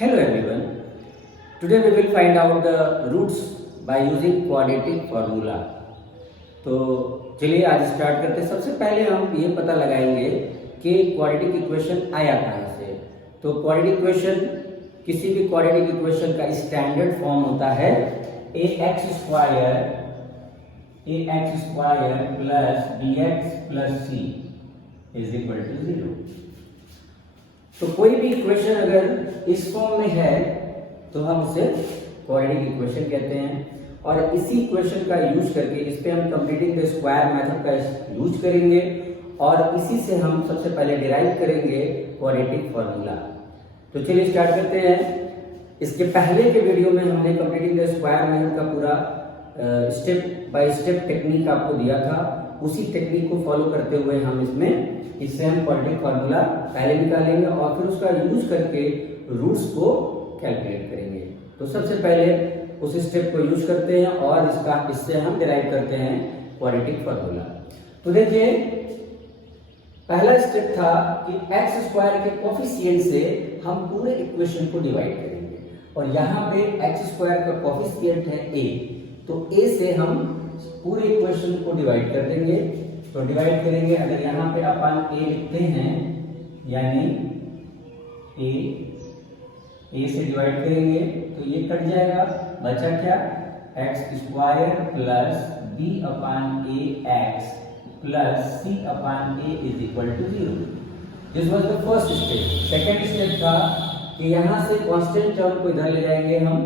Hello everyone. Today we will find out the roots by using quadratic formula. तो चलिए आज start करते हैं। सबसे पहले हम ये पता लगाएंगे कि क्वाड्रेटिक इक्वेशन आया कहाँ से। तो क्वाड्रेटिक इक्वेशन किसी भी क्वाड्रेटिक इक्वेशन का स्टैंडर्ड फॉर्म होता है ax square plus bx plus c is equal to 0। तो कोई भी इक्वेशन अगर इस फॉर्म में है तो हम उसे क्वाड्रेटिक इक्वेशन कहते हैं। और इसी इक्वेशन का यूज करके इस पे हम कंप्लीटिंग द स्क्वायर मेथड का यूज करेंगे और इसी से हम सबसे पहले डिराइव करेंगे क्वाड्रेटिक फॉर्मूला। तो चलिए स्टार्ट करते हैं। इसके पहले के वीडियो में हमने कंप्लीटिंग द स्क्वायर मेथड का पूरा स्टेप बाय स्टेप टेक्निक आपको दिया था। उसी टेक्निक को फॉलो करते हुए हम इससे हम क्वाड्रेटिक फार्मूला पहले निकालेंगे और फिर उसका यूज करके रूट्स को कैलकुलेट करेंगे। तो सबसे पहले उस स्टेप को यूज करते हैं और इससे हम डिराइव करते हैं क्वाड्रेटिक फार्मूला। तो देखिए पहला स्टेप था कि एक्स स्क्वायर के कोफिशिएंट से हम पूरे इक्वेशन को डिवाइड करेंगे और यहाँ पे एक्स स्क्वायर का कोफिशिएंट है a, तो a से हम पूरे इक्वेशन को डिवाइड कर देंगे। तो डिवाइड करेंगे, अगर यहाँ पे अपन a लिखते हैं यानी a से डिवाइड करेंगे तो ये कट जाएगा, बचा क्या x square plus b upon a x plus c upon a is equal to 0। This was the first step. Second step था कि यहाँ से कांस्टेंट टर्म को इधर ले जाएंगे हम,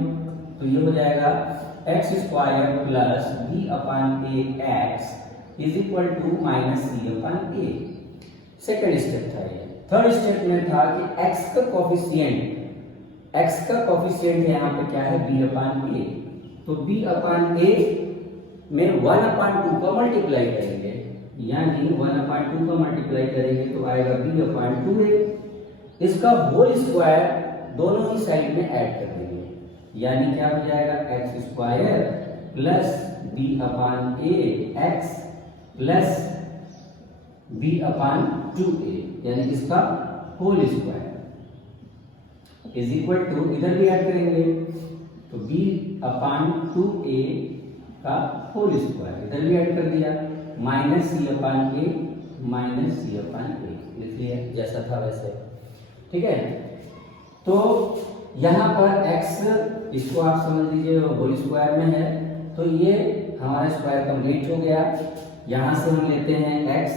तो ये हो जाएगा x square plus b upon a x is equal to minus c upon a। Second step था ये। थर्ड स्टेप में था कि x का कोफिशिएंट यहाँ पे क्या है b अपान a, तो b अपान a में 1 अपान 2 का मल्टीप्लाई करेंगे, यानी 1 अपान 2 का मल्टीप्लाई करेंगे तो आएगा b अपान 2a। इसका होल स्क्वायर दोनों ही साइड में ऐड कर देंगे, यानी क्या हो जाएगा x square plus b upon a x plus b upon 2a, यानी इसका whole square is equal to, इधर भी ऐड करेंगे तो b अपान 2a का होल स्क्वायर इधर भी ऐड कर दिया, minus c upon a minus c upon a लिख लिया जैसा था वैसे। ठीक है, तो यहाँ पर x इसको आप समझ लीजिए होल स्क्वायर में है, तो ये हमारा स्क्वायर कंप्लीट हो गया। यहाँ से हम लेते हैं x,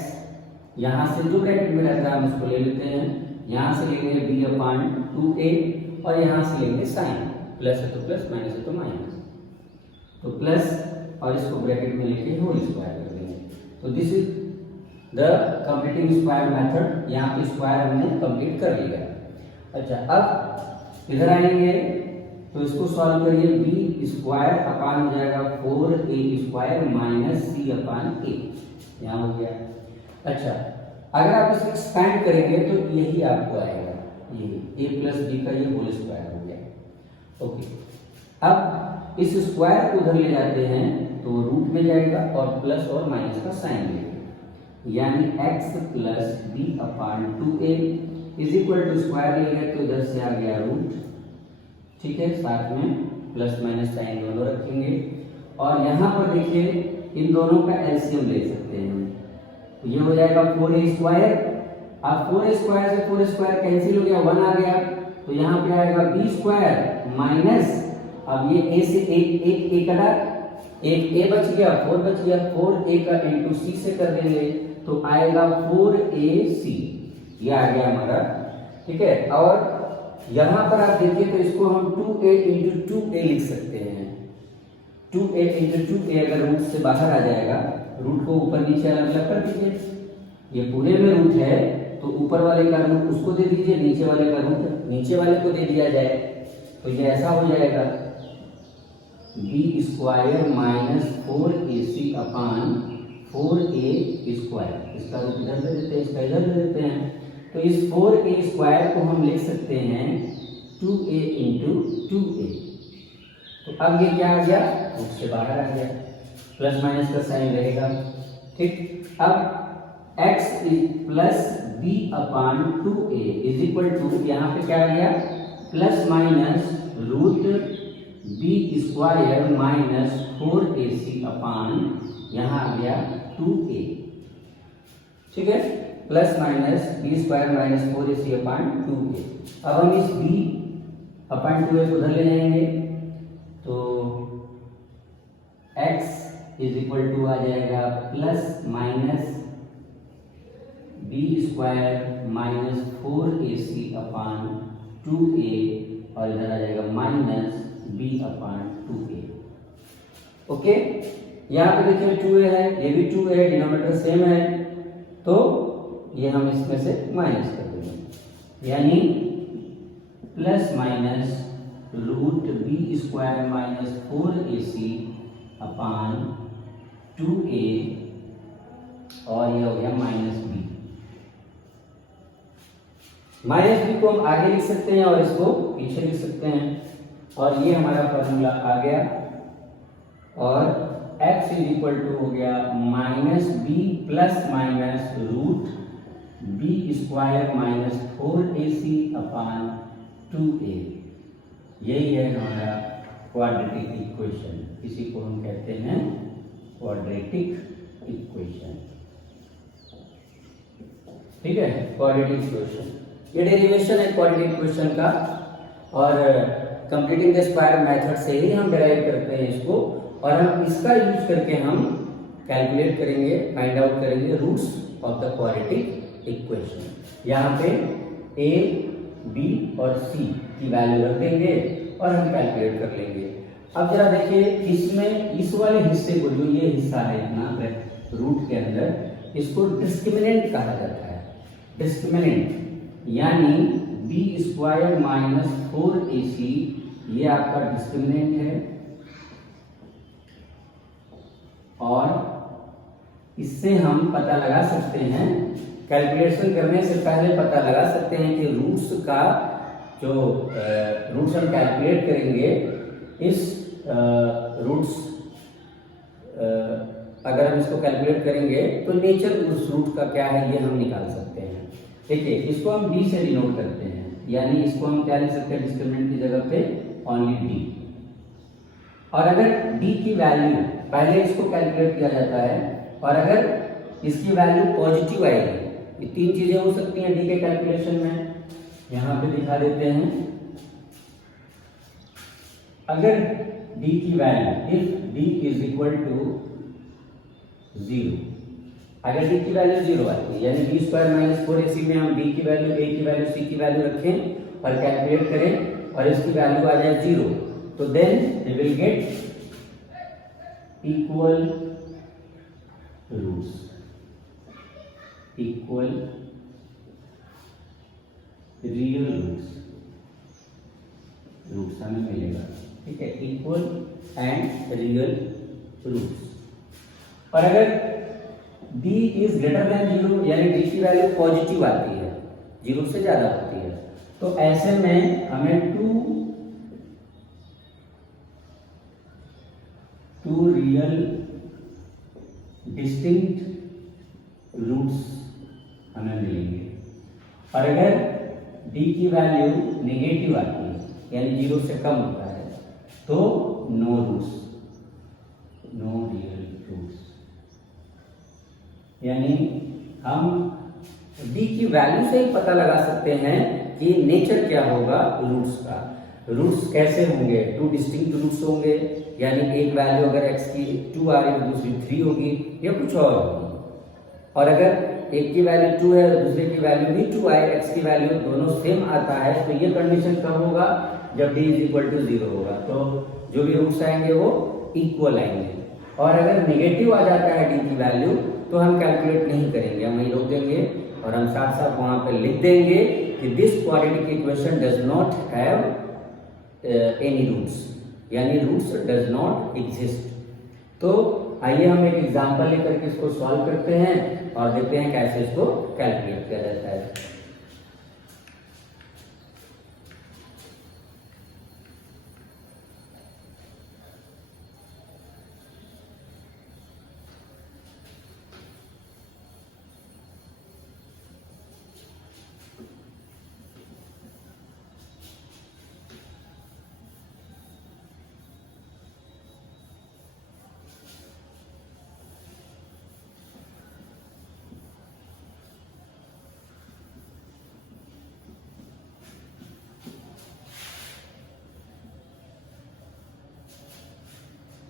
यहाँ से जो ब्रैकेट में रहता है हम उसको ले लेते हैं, यहाँ से लेंगे b अपान 2a और यहाँ से लेंगे साइन, प्लस है तो प्लस माइनस है तो माइनस, तो प्लस और इसको ब्रैकेट में लेके होल स्क्वायर कर देंगे। तो this is the completing square method. यहाँ पे स्क्वायर हमने कंप्लीट कर लिया। अच्छा, अब इधर आएंगे तो इसको सॉल्व करिए, b स्क्वायर अपान हो जाएगा 4a square minus c upon a, यहाँ हो गया। अच्छा, अगर आप इसे एक्सपैंड करेंगे तो यही आपको आएगा, ये a प्लस b का ये होल स्क्वायर हो गया। ओके, अब इस स्क्वायर को उधर ले जाते हैं तो रूट में जाएगा और प्लस और माइनस का साइन लेंगे, यानी x plus b upon 2a is equal to square लेंगे तो इधर से आ गया रूट। ठीक है, साथ में प्लस माइनस साइन दोनों रखेंगे और यहाँ पर देखिए इन दोनों का एलसीएम ले सकते हैं, तो ये हो जाएगा 4a स्क्वायर। अब 4a स्क्वायर से 4 स्क्वायर कैंसिल हो गया, 1 आ गया, तो यहाँ पे आएगा b स्क्वायर माइनस, अब ये a से एक कटा, एक a बच गया, 4 बच गया, 4a का इंटू c से कर देंगे तो आएगा 4ac, ये आ गया हमारा। ठीक है, और यहाँ पर आप देखिए तो इसको हम 2a इंटू 2a लिख सकते हैं। 2a इंटू 2a अगर रूट से बाहर आ जाएगा, रूट को ऊपर नीचे अलग अलग कर दीजिए, ये पूरे में रूट है तो ऊपर वाले का रूट उसको दे दीजिए, नीचे वाले का रूट नीचे वाले को दे दिया जाए, तो ये ऐसा हो जाएगा b स्क्वायर माइनस 4ac अपान 4a स्क्वायर। इसका रूट इधर दे देते हैं, इसका इधर दे देते हैं, तो इस 4a स्क्वायर को हम लिख सकते हैं 2a इंटू 2a। तो अब ये क्या आ गया, उससे बाहर आ गया, प्लस माइनस का साइन रहेगा। ठीक, अब x plus b upon 2a is equal to, यहाँ पे क्या आ गया plus minus root b square minus 4ac upon यहाँ आ गया 2a। ठीक है, plus minus b square minus 4ac upon 2a। अब हम इस b अपान 2a को उधर ले जाएंगे तो x इज इक्वल टू आ जाएगा plus minus b square minus 4ac upon 2a और इधर आ जाएगा minus b upon 2a। Okay, यहाँ पे देखिए 2a है, ये भी 2 है, डिनोमिनेटर सेम है, तो ये हम इसमें से माइनस कर देंगे, यानी plus minus root b square minus 4ac upon 2a और ये हो गया माइनस b। माइनस बी को हम आगे लिख सकते हैं और इसको पीछे लिख सकते हैं, और ये हमारा फॉर्मूला आ गया, और x इज इक्वल टू हो गया minus b plus minus root b square minus 4ac upon 2a। यही है हमारा क्वाड्रेटिक इक्वेशन, इसी को हम कहते हैं क्वाड्रेटिक इक्वेशन। ठीक है, क्वाड्रेटिक इक्वेशन, ये डेरिवेशन है क्वाड्रेटिक इक्वेशन का, और कंप्लीटिंग द स्क्वायर मेथड से ही हम डिराइव करते हैं इसको, और हम इसका यूज करके हम कैलकुलेट करेंगे, फाइंड आउट करेंगे roots of the quadratic equation. यहाँ पे a, b और c की वैल्यू रख देंगे और हम कैलकुलेट कर लेंगे। अब जरा देखिए, इसमें इस वाले हिस्से को, जो ये हिस्सा है इतना रूट के अंदर, इसको डिस्क्रिमिनेंट कहा जाता है। डिस्क्रिमिनेंट यानी बी स्क्वायर माइनस 4ac, ये आपका डिस्क्रिमिनेंट है, और इससे हम पता लगा सकते हैं, कैलकुलेशन करने से पहले पता लगा सकते हैं कि रूट्स का जो रूट्स हम कैलकुलेट करेंगे, इस रूट्स अगर हम इसको कैलकुलेट करेंगे तो नेचर उस रूट का क्या है ये हम निकाल सकते हैं। देखिए, इसको हम d से डिनोट करते हैं, यानी इसको हम क्या लिख सकते हैं डिस्क्रिमिनेंट की जगह पे ओनली d। और अगर d की वैल्यू, पहले इसको कैलकुलेट किया जाता है, और अगर इसकी वैल्यू पॉजिटिव आएगी, ये तीन चीजें हो सकती हैं d के कैलकुलेशन में, यहाँ पे दिखा देते हैं। अगर d की value, if d is equal to 0, अगर d की वैल्यू 0 आती है, यानी बी स्क्वायर माइनस 4ac में हम b की वैल्यू, a की वैल्यू, c की वैल्यू रखें और कैलकुलेट करें, और इसकी वैल्यू आ जाए 0, तो then we will get equal roots, equal real roots हमें मिलेगा। ठीक है, इक्वल एंड रियल रूट्स। और अगर d इज ग्रेटर देन 0, यानी d की वैल्यू पॉजिटिव आती है, 0 से ज्यादा होती है, तो ऐसे में हमें टू रियल डिस्टिंक्ट रूट्स हमें मिलेंगे। और अगर d की वैल्यू नेगेटिव आती है, यानी 0 से कम होता है, तो no roots, no real roots. यानी हम d की वैल्यू से ही पता लगा सकते हैं कि नेचर क्या होगा रूट्स का। रूट्स कैसे होंगे, टू डिस्टिंक्ट रूट्स होंगे, यानी एक वैल्यू अगर x की 2 आ रही है, दूसरी 3 होगी, या कुछ और होगी। और अगर एक की वैल्यू 2 है और दूसरे की वैल्यू भी 2 आए, x की वैल्यू दोनों सेम आता है, तो ये कंडीशन कब होगा, जब d इज इक्वल टू 0 होगा, तो जो भी रूट्स आएंगे वो इक्वल आएंगे। और अगर नेगेटिव आ जाता है d की वैल्यू, तो हम कैलकुलेट नहीं करेंगे, हम वहीं रोक देंगे और हम साथ साथ वहां पर लिख देंगे कि this quadratic equation does not have any roots, यानी रूट्स डज नॉट एग्जिस्ट। तो आइए हम एक एग्जांपल लेकर के इसको सॉल्व करते हैं और देखते हैं कैसे इसको कैलकुलेट किया जाता है।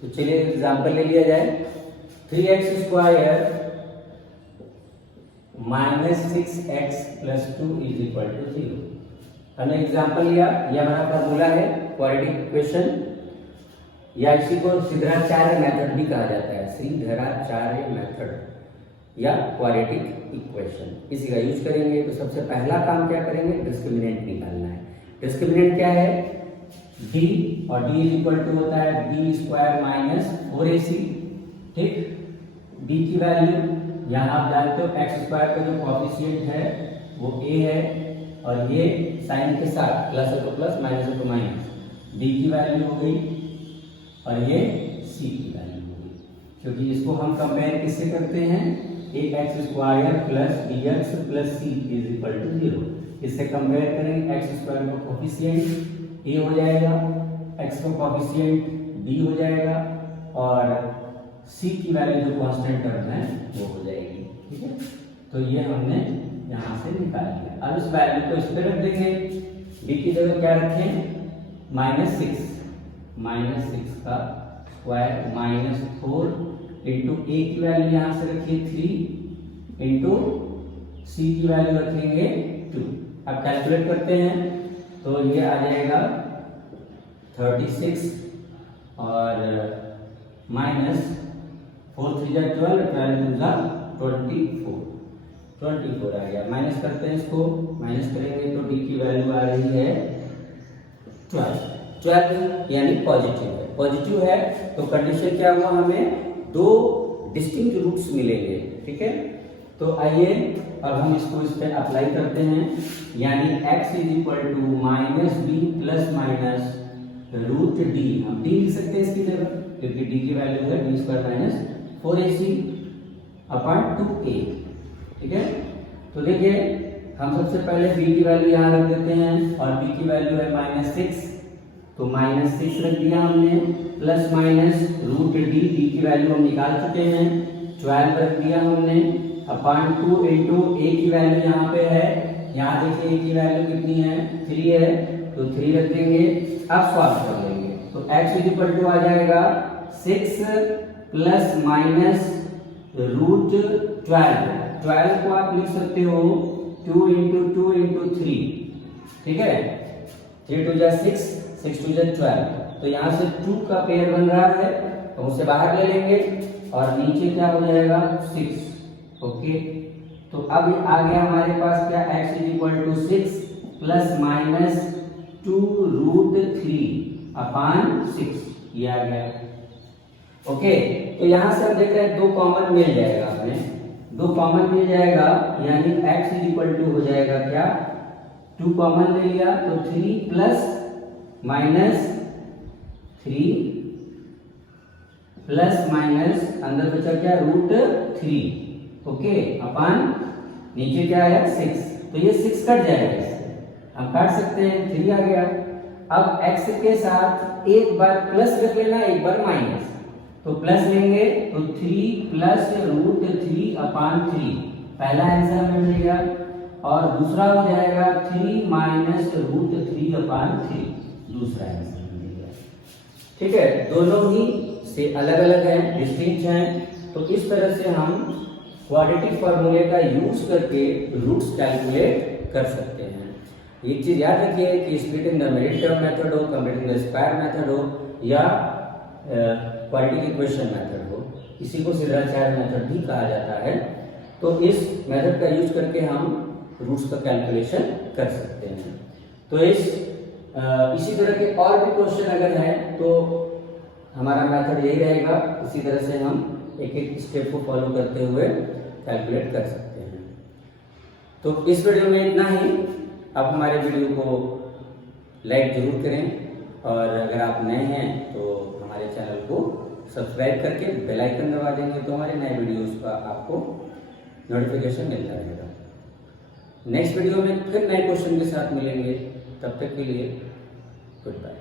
तो चलिए एग्जाम्पल ले लिया जाए। 3x² minus 6x plus 2 is equal to 0। हमने एग्जाम्पल लिया, यह हमारा फॉर्मूला है क्वाड्रेटिक इक्वेशन, या इसी को श्रीधराचार्य मेथड भी कहा जाता है, श्रीधराचार्य मेथड या क्वाड्रेटिक इक्वेशन। इसी का यूज करेंगे। तो सबसे पहला काम क्या करेंगे, डिस्क्रिमिनेंट निकालना है। डिस्क्रिमिनेंट क्या है, d, और d इज इक्वल टू होता है b² माइनस 4ac। ठीक, d की वैल्यू यहाँ आप जानते हो x² का जो कॉफिशिएंट है वो a है, और ये साइन के साथ प्लस है तो प्लस, माइनस है तो माइनस। d की वैल्यू हो गई और ये c की वैल्यू हो गई, क्योंकि इसको हम कंपेयर किससे करते हैं, ax² plus bx plus c is equal to 0। इससे कंपेयर करेंगे, x² का कॉफिशिएंट a हो जाएगा, x का कॉफिशिएंट b हो जाएगा, और c की वैल्यू जो कांस्टेंट टर्म है वो हो जाएगी। ठीक है, तो ये हमने यहाँ से निकाल लिया। अब इस वैल्यू को इस पे रख देंगे, b की जगह क्या रखें, -6 का स्क्वायर माइनस 4 इंटू a की वैल्यू यहाँ से रखिए 3 इंटू c की वैल्यू रखेंगे 2। अब कैलकुलेट करते हैं तो ये आ जाएगा 36 और माइनस 4 3 जा 12, 12 2 जा 24 आ गया। माइनस करते हैं इसको, माइनस करेंगे तो d की वैल्यू आ रही है 12 यानी पॉजिटिव है। पॉजिटिव है तो कंडीशन क्या हुआ, हमें दो डिस्टिंक्ट रूट्स मिलेंगे। ठीक है, तो आइए अब हम इसको इस पे अप्लाई करते हैं, यानी x is equal to minus b plus minus root D. हम डी लिख सकते हैं इसकी जगह, क्योंकि डी की वैल्यू है b² minus 4ac upon 2a। ठीक है, तो देखिए हम सबसे पहले b की वैल्यू यहाँ रख देते हैं, और b की वैल्यू है -6, तो -6 रख दिया हमने, plus minus root D, D की वैल्यू हम निकाल चुके हैं, 12 रख दिया हमने, अपॉन 2 इंटू a की वैल्यू यहाँ पे है, यहाँ देखिए a की वैल्यू कितनी है, 3 है, तो 3 रख देंगे। अब सॉल्व कर लेंगे तो x इज इक्वल टू आ जाएगा 6 प्लस माइनस रूट 12 को आप लिख सकते हो 2 इंटू 2 इंटू 3। ठीक है, 3 2 जा 6, 6 2 जा 12, तो यहाँ से 2 का पेयर बन रहा है, तो उसे बाहर ले लेंगे और नीचे क्या हो जाएगा 6। ओके, तो अब आ गया हमारे पास क्या, x is equal to 6 plus minus 2 root 3 upon 6, ये आ गया। ओके, तो यहाँ से हम देख रहे हैं 2 कॉमन मिल जाएगा, हमें 2 कॉमन मिल जाएगा, यानी x इज इक्वल टू हो जाएगा क्या, 2 कॉमन ले लिया तो 3 प्लस माइनस 3 प्लस माइनस अंदर बचा क्या, रूट 3। ओके, अपॉन नीचे क्या है 6, तो ये 6 कट जाएगा, इससे हम काट सकते हैं, 3 आ गया। अब x के साथ एक बार प्लस रख लेना, एक बार माइनस, तो प्लस लेंगे तो 3 प्लस रूट 3 अपॉन 3, पहला आंसर हमें मिल गया, और दूसरा हो जाएगा 3 माइनस रूट 3 अपॉन 3, दूसरा आंसर मिल गया। ठीक है, दोनों ही से अलग अलग हैं, डिस्टिंक्ट हैं, तो इस तरह से हम क्वाड्रेटिक फॉर्मूले का यूज करके रूट्स कैलकुलेट कर सकते हैं। एक चीज याद रखिए कि splitting the merit term method हो, कंप्लीटिंग द स्क्वायर मेथड हो, या क्वाड्रेटिक इक्वेशन मेथड हो, इसी को श्रीधराचार्य मेथड भी कहा जाता है। तो इस मेथड का यूज करके हम रूट्स का कैलकुलेशन कर सकते हैं। तो इसी तरह के और भी क्वेश्चन अगर हैं तो हमारा मेथड यही रहेगा, इसी तरह से हम एक एक स्टेप को फॉलो करते हुए कैलकुलेट कर सकते हैं। तो इस वीडियो में इतना ही। आप हमारे वीडियो को लाइक जरूर करें, और अगर आप नए हैं तो हमारे चैनल को सब्सक्राइब करके बेल आइकन दबा देंगे तो हमारे नए वीडियोस का आपको नोटिफिकेशन मिलता रहेगा। नेक्स्ट वीडियो में फिर नए क्वेश्चन के साथ मिलेंगे, तब तक के लिए गुड बाय।